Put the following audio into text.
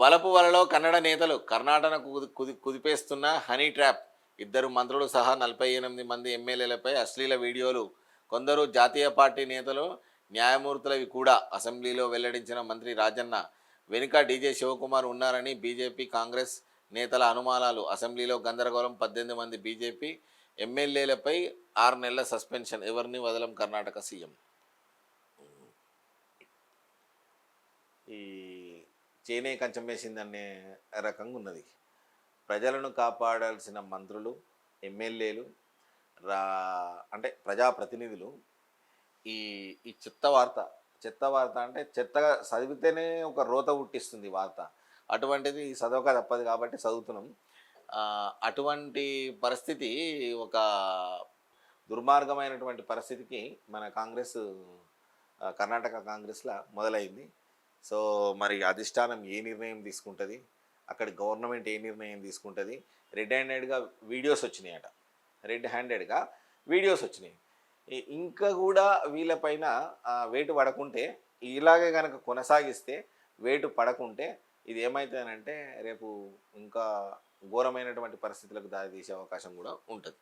వలపు వలలో కన్నడ నేతలు కర్ణాటకను కుదిపేస్తున్న హనీ ట్రాప్. ఇద్దరు మంత్రులు సహా 48 మంది ఎమ్మెల్యేలపై అశ్లీల వీడియోలు. కొందరు జాతీయ పార్టీ నేతలు, న్యాయమూర్తులవి కూడా. అసెంబ్లీలో వెల్లడించిన మంత్రి రాజన్న వెనుక డీజే శివకుమార్ ఉన్నారని బీజేపీ కాంగ్రెస్ నేతల అనుమానాలు. అసెంబ్లీలో గందరగోళం. 18 మంది బీజేపీ ఎమ్మెల్యేలపై 6 నెలల సస్పెన్షన్. ఎవరిని వదలం కర్ణాటక సీఎం. ఈ చేనే కంచం వేసిందనే రకంగా ఉన్నది. ప్రజలను కాపాడాల్సిన మంత్రులు, ఎమ్మెల్యేలు, రా అంటే ప్రజాప్రతినిధులు ఈ ఈ చెత్త వార్త అంటే చెత్తగా చదివితేనే ఒక రోత పుట్టిస్తుంది వార్త. అటువంటిది చదవక తప్పదు కాబట్టి చదువుతున్నాం. అటువంటి పరిస్థితి, ఒక దుర్మార్గమైనటువంటి పరిస్థితికి మన కాంగ్రెస్, కర్ణాటక కాంగ్రెస్లో మొదలైంది. సో మరి అధిష్టానం ఏ నిర్ణయం తీసుకుంటుంది, అక్కడ గవర్నమెంట్ ఏ నిర్ణయం తీసుకుంటుంది. రెడ్ హ్యాండెడ్గా వీడియోస్ వచ్చినాయట, రెడ్ హ్యాండెడ్గా వీడియోస్ వచ్చినాయి. ఇంకా కూడా వీళ్ళపైన వేటు పడకుంటే, ఇలాగే కనుక కొనసాగిస్తే, వేటు పడకుంటే ఇది ఏమవుతుందంటే రేపు ఇంకా ఘోరమైనటువంటి పరిస్థితులకు దారి తీసే అవకాశం కూడా ఉంటుంది.